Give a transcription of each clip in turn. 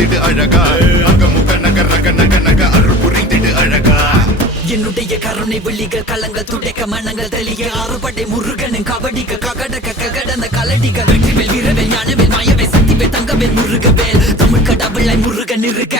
வாழ்ந்திடு அழகா அகமுக நகர் ரக நக நக அருள் புரிந்திடு அழகா என்னுடைய கருணை விழிகள் கலங்க துடைக்க மனங்கள் தெளிய ஆறுபடை முருகனின் கபடிக்க ககடக்க ககடந்த கலடிக்க வெற்றிவேல் வீரவேல் ஞானவேல் மாயவேல் சக்திவேல் தங்கவேல் முருகவேல் தமிழ் கடவுளை முருகன் இருக்க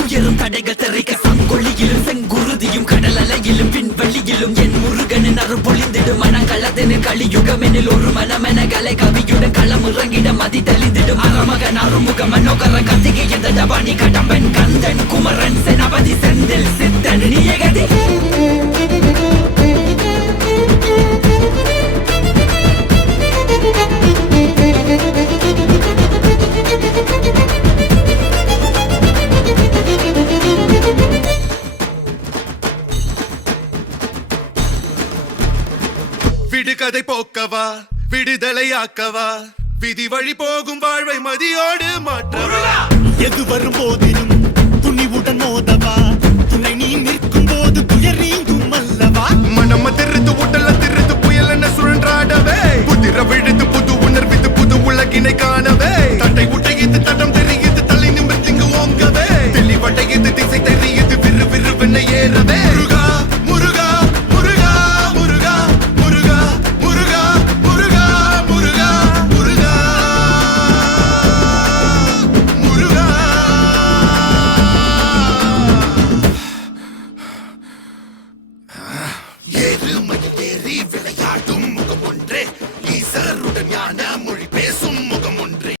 துயரும் தடைகள் தெரிக்க சங்கொழியிலும் செங்குருதியும் கடல் அலையிலும் பின்வெளியிலும் என் முருகனின் அருள் பொழிந்திடும் மனங்களதனில் கலியுகமெனில் ஒரு மனமென கலை கவியுடன் களம் இறங்கிட மதி தெளிந்திடும் அறமகன் அருமுக மனோகர கத்திகை எந்த டபானி கடம்பன் கந்தன் குமரன் செனபதி செந்தில் சித்தன் நீயகதி விடுகதை போக்கவா விடுதலையாக்கவா விதி வழி போகும் வாழ்வை மதியோடு மாற்றவா எது வரும்போது